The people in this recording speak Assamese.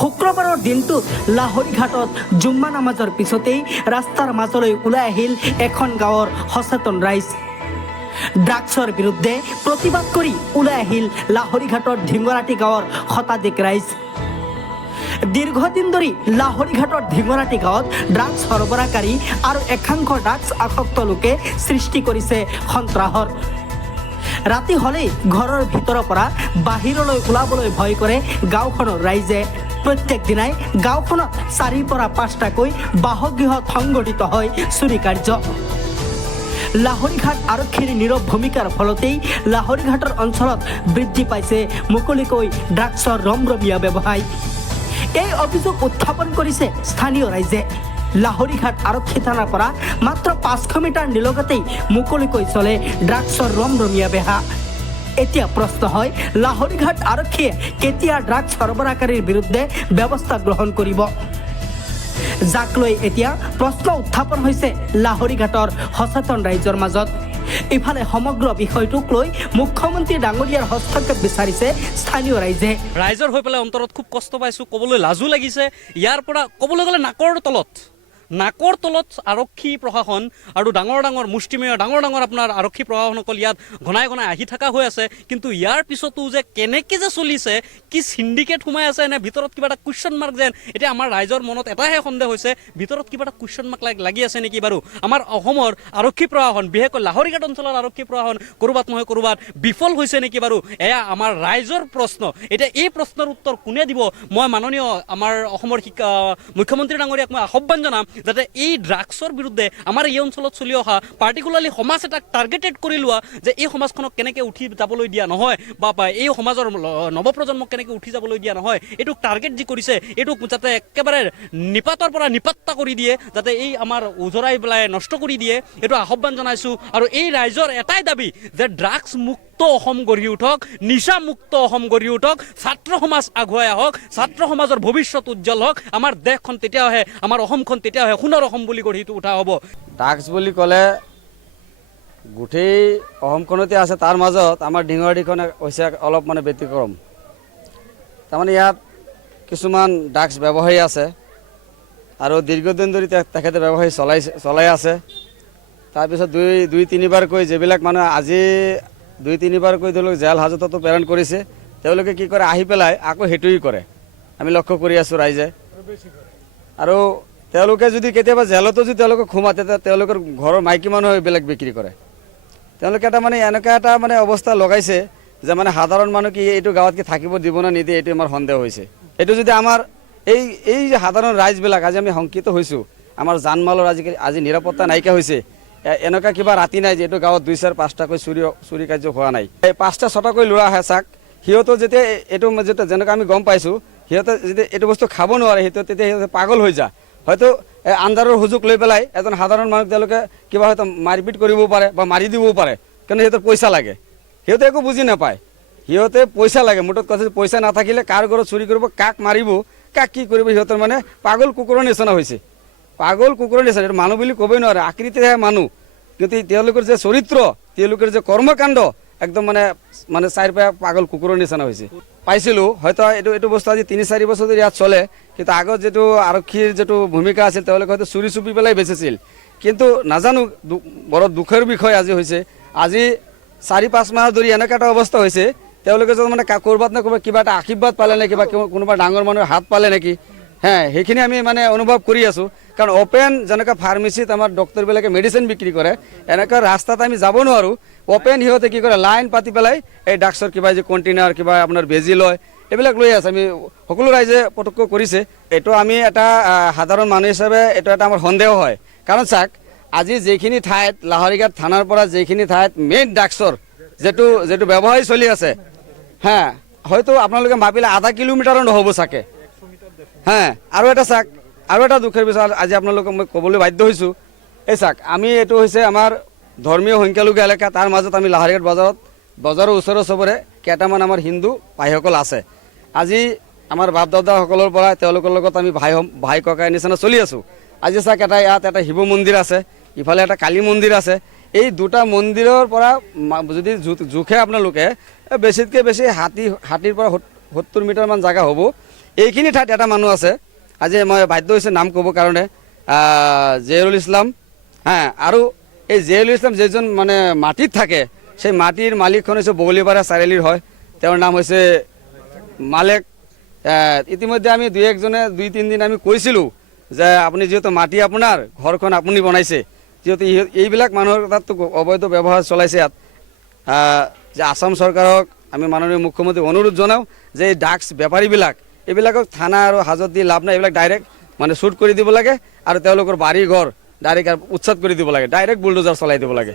শুক্ৰবাৰৰ দিনটোত লাহৰীঘাটত জুম্মা নামাজৰ পিছতেই ৰাস্তাৰ মাজলৈ ওলাই আহিল এখন গাঁৱৰ সচেতন ৰাইজ। ড্ৰাগছৰ বিৰুদ্ধে প্ৰতিবাদ কৰি ওলাই আহিল লাহৰীঘাটৰ ঢিঙৰাটি গাঁৱৰ শতাধিক ৰাইজ। দীৰ্ঘদিন ধৰি লাহৰীঘাটৰ ঢিঙৰাটি গাঁৱত ড্ৰাগছ সৰবৰাহকাৰী আৰু একাংশ ড্ৰাগছ আসক্ত লোকে সৃষ্টি কৰিছে সন্ত্ৰাসৰ। ৰাতি হ'লেই ঘৰৰ ভিতৰৰ পৰা বাহিৰলৈ ওলাবলৈ ভয় কৰে গাঁওখনৰ ৰাইজে। প্ৰত্যেক দিনাই গাঁওখনত 4ৰ পৰা 5টাকৈ বাসগৃহত সংঘটিত হয় চুৰি কাৰ্য। লাহৰীঘাট আৰক্ষীৰ নীৰৱ ভূমিকাৰ ফলতেই লাহৰীঘাটৰ অঞ্চলত বৃদ্ধি পাইছে মুকলিকৈ ড্ৰাগছৰ ৰমৰমীয়া ব্যৱসায়। এই অভিযোগ উত্থাপন কৰিছে স্থানীয় ৰাইজে। লাহৰীঘাট আৰক্ষী থানাৰ পৰা মাত্ৰ 500 মিটাৰ নিলগতেই মুকলিকৈ চলে ড্ৰাগছৰ ৰমৰমীয়া বেহা। এতিয়া প্ৰশ্ন হয়, লাহৰীঘাট আৰক্ষীয়ে কেতিয়া ড্ৰাগছ সৰবৰাহকাৰীৰ বিৰুদ্ধে ব্যৱস্থা গ্ৰহণ কৰিব? যাক লৈ এতিয়া প্ৰশ্ন উত্থাপন হৈছে লাহৰীঘাটৰ সচেতন ৰাইজৰ মাজত। ইফালে সমগ্ৰ বিষয়টোক লৈ মুখ্যমন্ত্ৰী ডাঙৰীয়াৰ হস্তক্ষেপ বিচাৰিছে স্থানীয় ৰাইজে। ৰাইজৰ হৈ পেলাই অন্তৰত খুব কষ্ট পাইছোঁ, ক'বলৈ লাজো লাগিছে। ইয়াৰ পৰা ক'বলৈ গ'লে নাকৰ তলত আৰক্ষী প্ৰশাসন আৰু ডাঙৰ মুষ্টিমেয় ডাঙৰ আপোনাৰ আৰক্ষী প্ৰশাসনসকল ইয়াত ঘনাই আহি থকা হৈ আছে। কিন্তু ইয়াৰ পিছতো যে কেনেকৈ যে চলিছে, কি চিণ্ডিকেট সোমাই আছে নে ভিতৰত কিবা এটা কুৱেশ্যন মাৰ্ক যেন, এতিয়া আমাৰ ৰাইজৰ মনত এটাহে সন্দেহ হৈছে, ভিতৰত কিবা এটা কুৱেশ্যন মাৰ্ক লাগি আছে নেকি বাৰু? আমাৰ অসমৰ আৰক্ষী প্ৰশাসন, বিশেষকৈ লাহৰীঘাট অঞ্চলৰ আৰক্ষী প্ৰশাসন ক'ৰবাত নহয় ক'ৰবাত বিফল হৈছে নেকি বাৰু? এয়া আমাৰ ৰাইজৰ প্ৰশ্ন। এতিয়া এই প্ৰশ্নৰ উত্তৰ কোনে দিব? মই মাননীয় আমাৰ অসমৰ মুখ্যমন্ত্ৰী ডাঙৰীয়াক মই আহ্বান জনাম যাতে এই ড্ৰাগছৰ বিৰুদ্ধে আমাৰ এই অঞ্চলত চলি অহা পাৰ্টিকুলাৰলি সমাজ এটাক টাৰ্গেটেড কৰি লোৱা, যে এই সমাজখনক কেনেকৈ উঠি যাবলৈ দিয়া নহয় বা এই সমাজৰ নৱপ্ৰজন্মক কেনেকৈ উঠি যাবলৈ দিয়া নহয়, এইটোক টাৰ্গেট যি কৰিছে, এইটোক যাতে একেবাৰে নিপাতৰ পৰা নিপাত্তা কৰি দিয়ে, যাতে এই আমাৰ উজৰাই পেলাই নষ্ট কৰি দিয়ে, এইটো আহ্বান জনাইছোঁ। আৰু এই ৰাইজৰ এটাই দাবী যে ড্ৰাগছ মুক্ত অসম গঢ়ি উঠক, নিচা মুক্ত অসম গঢ়ি উঠক, ছাত্ৰ সমাজ আগুৱাই আহক, ছাত্ৰ সমাজৰ ভৱিষ্যত উজ্জ্বল হওক, আমাৰ দেশখন তেতিয়াহে, আমাৰ অসমখন তেতিয়াহে সোণৰ অসম বুলি গঢ়ি উঠা হ'ব। ড্ৰাগছ বুলি ক'লে গোটেই অসমখনতে আছে, তাৰ মাজত আমাৰ ঢিঙৰাটিখন হৈছে অলপ মানে ব্যতিক্ৰম। তাৰমানে ইয়াত কিছুমান ড্ৰাগছ ব্যৱসায়ী আছে আৰু দীৰ্ঘদিন ধৰি তেখেতে ব্যৱসায়ী চলাই আছে। তাৰপিছত দুই তিনিবাৰকৈ যিবিলাক মানুহ আজি 2-3বাৰকৈ তেওঁলোক জেল হাজততো প্ৰেৰণ কৰিছে, তেওঁলোকে কি কৰে, আহি পেলাই আকৌ সেইটোৱেই কৰে। আমি লক্ষ্য কৰি আছোঁ ৰাইজে। আৰু তেওঁলোকে যদি কেতিয়াবা জেলতো যদি তেওঁলোকক সোমায়, তেতিয়া তেওঁলোকৰ ঘৰৰ মাইকী মানুহে এইবিলাক বিক্ৰী কৰে। তেওঁলোকে এটা মানে এনেকুৱা এটা মানে অৱস্থা লগাইছে যে মানে সাধাৰণ মানুহ কি এইটো গাঁৱত কি থাকিব দিব না নিদিয়ে, এইটো আমাৰ সন্দেহ হৈছে। এইটো যদি আমাৰ এই যে সাধাৰণ ৰাইজবিলাক আজি আমি শংকিত হৈছোঁ, আমাৰ জান মালৰ আজি নিৰাপত্তা নাইকিয়া হৈছে। এনেকুৱা কিবা ৰাতি নাই যে এইটো গাঁৱত 2-4-5টাকৈ চুৰি কাৰ্য হোৱা নাই। এই 5টা-6টাকৈ ল'ৰা আহে চাক, সিহঁতো যেতিয়া এইটো যেনেকৈ আমি গম পাইছোঁ, সিহঁতে যদি এইটো বস্তু খাব নোৱাৰে, তেতিয়া সিহঁতে পাগল হৈ যায়। হয়তো আন্ধাৰৰ সুযোগ লৈ পেলাই এজন সাধাৰণ মানুহ তেওঁলোকে কিবা হয়তো মাৰপিট কৰিব পাৰে বা মাৰি দিবও পাৰে, কিন্তু সিহঁতৰ পইচা লাগে। সিহঁতে একো বুজি নাপায়, সিহঁতে পইচা লাগে। মুঠত কথা পইচা নাথাকিলে কাৰ ঘৰত চুৰি কৰিব, কাক মাৰিব, কাক কি কৰিব, সিহঁতৰ মানে পাগল কুকুৰৰ নিচিনা হৈছে। পাগল কুকুৰৰ নিচিনা, এইটো মানুহ বুলি ক'বই নোৱাৰে, আকৃতিহে মানুহ, কিন্তু তেওঁলোকৰ যে চৰিত্ৰ, তেওঁলোকৰ যে কৰ্মকাণ্ড একদম মানে চাৰি পাই পাগল কুকুৰৰ নিচিনা হৈছে। পাইছিলোঁ হয়তো এইটো বস্তু আজি 3-4 বছৰ ধৰি ইয়াত চলে, কিন্তু আগত যিটো আৰক্ষীৰ যিটো ভূমিকা আছিল, তেওঁলোকে হয়তো চুৰি চুপি পেলাই বেচিছিল। কিন্তু নাজানো, বৰ দুখৰ বিষয় আজি হৈছে। আজি 4-5 মাহ ধৰি এনেকুৱা এটা অৱস্থা হৈছে, তেওঁলোকে যদি মানে ক'ৰবাত নে ক'ৰবাত কিবা এটা আশীৰ্বাদ পালে নেকি বা কোনোবা ডাঙৰ মানুহৰ হাত পালে নেকি, সেইখিনি আমি মানে অনুভৱ কৰি আছোঁ। কাৰণ অপেন যেনেকৈ ফাৰ্মাচীত আমাৰ ডক্টৰবিলাকে মেডিচিন বিক্ৰী কৰে, এনেকুৱা ৰাস্তাত আমি যাব নোৱাৰোঁ। অপেন সিহঁতে কি কৰে, লাইন পাতি পেলাই এই ড্ৰাগছৰ কিবা যে কণ্টেইনাৰ, কিবা আপোনাৰ বেজি লয়, এইবিলাক লৈ আছে। আমি সকলো ৰাইজে পটককৈ কৰিছে। এইটো আমি এটা সাধাৰণ মানুহ হিচাপে এইটো এটা আমাৰ সন্দেহ হয়। কাৰণ চাওক, আজি যিখিনি ঠাইত লাহৰীঘাট থানাৰ পৰা যিখিনি ঠাইত মেইন ড্ৰাগছৰ যিটো ব্যৱসায় চলি আছে, হয়তো আপোনালোকে ভাবিলে আধা কিলোমিটাৰো নহ'ব চাগে। আৰু এটা চাওক, আৰু এটা দুখৰ বিষয় আজি আপোনালোকক মই ক'বলৈ বাধ্য হৈছোঁ। এই চাওক, আমি এইটো হৈছে আমাৰ ধৰ্মীয় সংখ্যালঘু এলেকা, তাৰ মাজত আমি লাহৰীঘাট বজাৰৰ ওচৰে চবৰে কেইটামান আমাৰ হিন্দু ভাইসকল আছে। আজি আমাৰ বাপ দাদাসকলৰ পৰা তেওঁলোকৰ লগত আমি ভাই ককাই নিচিনা চলি আছোঁ। আজি চাওক, ইয়াত এটা শিৱ মন্দিৰ আছে, ইফালে এটা কালী মন্দিৰ আছে। এই দুটা মন্দিৰৰ পৰা যদি জোখে আপোনালোকে বেছিতকৈ বেছি হাতীৰ পৰা 70 মিটাৰমান জাগা হ'ব। এইখিনি ঠাইত এটা মানুহ আছে, আজি মই বাধ্য হৈছোঁ নাম ক'বৰ কাৰণে, জহিৰুল ইছলাম। আৰু এই জহিৰুল ইছলাম যিজন মানে মাটিত থাকে, সেই মাটিৰ মালিকখন হৈছে বগলীপাৰা চাৰিআলিৰ হয়, তেওঁৰ নাম হৈছে মালেক। ইতিমধ্যে আমি দুই তিনিদিন আমি কৈছিলোঁ যে আপুনি যিহেতু মাটি আপোনাৰ, ঘৰখন আপুনি বনাইছে, যিহেতু এইবিলাক মানুহৰ তাততো অবৈধ ব্যৱহাৰ চলাইছে ইয়াত, যে আসাম চৰকাৰক আমি মাননীয় মুখ্যমন্ত্ৰীক অনুৰোধ জনাওঁ যে এই ড্ৰাগছ বেপাৰীবিলাক, এইবিলাকক থানা আৰু হাজত দি লাভ নাই, এইবিলাক ডাইৰেক্ট মানে শ্বুট কৰি দিব লাগে আৰু তেওঁলোকৰ বাৰী ঘৰ ডাইৰেক্ট উচ্ছেদ কৰি দিব লাগে, ডাইৰেক্ট বুলডোজাৰ চলাই দিব লাগে।